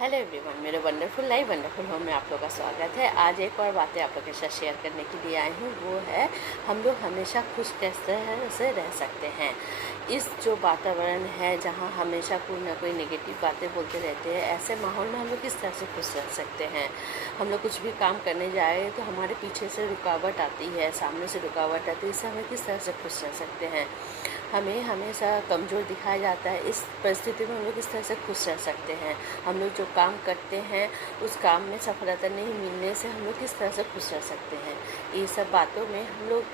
Hello everyone, मेरे wonderful life wonderful home में आप लोगों का स्वागत है। आज एक और बातें आप लोगों के साथ शेयर करने के लिए आई हूँ। वो है हम लोग हमेशा खुश कैसे रह सकते हैं। इस जो वातावरण है जहाँ हमेशा कोई ना कोई नेगेटिव बातें बोलते रहते हैं, ऐसे माहौल में हम लोग किस तरह से खुश रह सकते हैं। हम लोग कुछ भी काम करने जाए तो हमारे पीछे से रुकावट आती है, सामने से रुकावट आती है, इससे हमें किस तरह से खुश रह सकते हैं। हमें हमेशा कमज़ोर दिखाया जाता है, इस परिस्थिति में हम लोग किस तरह से खुश रह सकते हैं। हम लोग जो काम करते हैं उस काम में सफलता नहीं मिलने से हम लोग किस तरह से खुश रह सकते हैं। ये सब बातों में हम लोग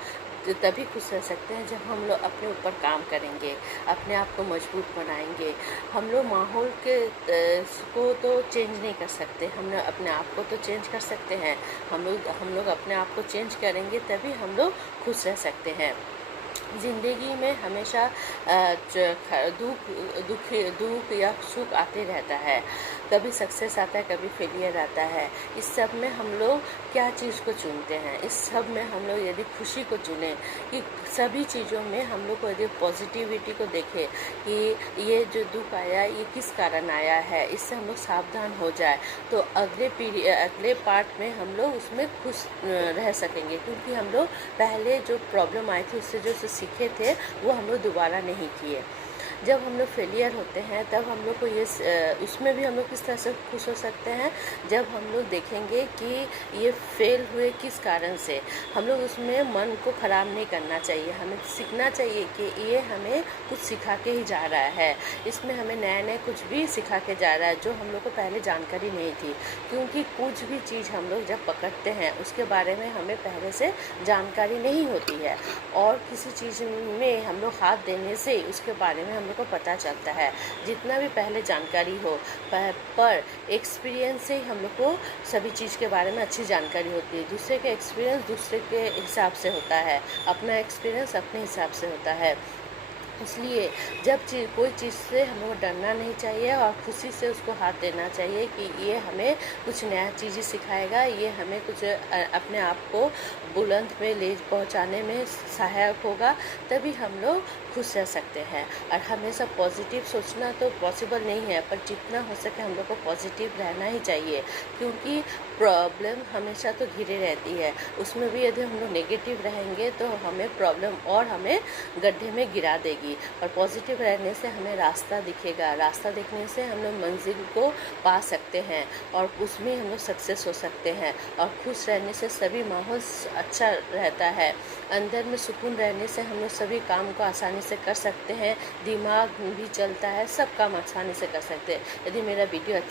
तभी खुश रह सकते हैं जब हम लोग अपने ऊपर काम करेंगे, अपने आप को मजबूत बनाएंगे। हम लोग माहौल के को तो चेंज नहीं कर सकते, हम लोग अपने आप को तो चेंज कर सकते हैं। हम लोग अपने आप को चेंज करेंगे तभी हम लोग खुश रह सकते हैं। ज़िंदगी में हमेशा दुख या सुख आते रहता है। कभी सक्सेस आता है, कभी फेलियर आता है। इस सब में हम लोग क्या चीज़ को चुनते हैं। इस सब में हम लोग यदि खुशी को चुनें, कि सभी चीज़ों में हम लोग को यदि पॉजिटिविटी को देखें कि ये जो दुख आया ये किस कारण आया है, इससे हम लोग सावधान हो जाए तो अगले पार्ट में हम लोग उसमें खुश रह सकेंगे। क्योंकि हम लोग पहले जो प्रॉब्लम आई थी उससे जो सीखे थे वो हम लोग दोबारा नहीं किए। जब हम लोग फेलियर होते हैं तब हम लोग को उसमें भी हम लोग किस तरह से खुश हो सकते हैं, जब हम लोग देखेंगे कि ये फेल हुए किस कारण से। हम लोग उसमें मन को ख़राब नहीं करना चाहिए, हमें सीखना चाहिए कि ये हमें कुछ सिखा के ही जा रहा है, इसमें हमें नया नया कुछ भी सिखा के जा रहा है जो हम लोग को पहले जानकारी नहीं थी। क्योंकि कुछ भी चीज़ हम लोग जब पकड़ते हैं उसके बारे में हमें पहले से जानकारी नहीं होती है, और किसी चीज़ में हम लोग हाथ देने से उसके बारे में हम लोग को पता चलता है। जितना भी पहले जानकारी हो पर एक्सपीरियंस से ही हम लोग को सभी चीज़ के बारे में अच्छी जानकारी होती है। दूसरे का एक्सपीरियंस दूसरे के हिसाब से होता है, अपना एक्सपीरियंस अपने हिसाब से होता है। इसलिए जब कोई चीज़ से हमें डरना नहीं चाहिए और खुशी से उसको हाथ देना चाहिए कि ये हमें कुछ नया चीज़ सिखाएगा, ये हमें कुछ अपने आप को बुलंद में ले पहुंचाने में सहायक होगा, तभी हम लोग खुश रह सकते हैं। और हमेशा पॉजिटिव सोचना तो पॉसिबल नहीं है, पर जितना हो सके हम लोग को पॉजिटिव रहना ही चाहिए। क्योंकि प्रॉब्लम हमेशा तो घिरे रहती है, उसमें भी यदि हम लोग नेगेटिव रहेंगे तो हमें प्रॉब्लम और हमें गड्ढे में गिरा देगी। और पॉजिटिव रहने से हमें रास्ता दिखेगा, रास्ता दिखने से हम लोग मंजिल को पा सकते हैं और उसमें हम लोग सक्सेस हो सकते हैं। और खुश रहने से सभी माहौल अच्छा रहता है, अंदर में सुकून रहने से हम लोग सभी काम को आसानी से कर सकते हैं, दिमाग भी चलता है, सब काम आसानी से कर सकते हैं। यदि मेरा वीडियो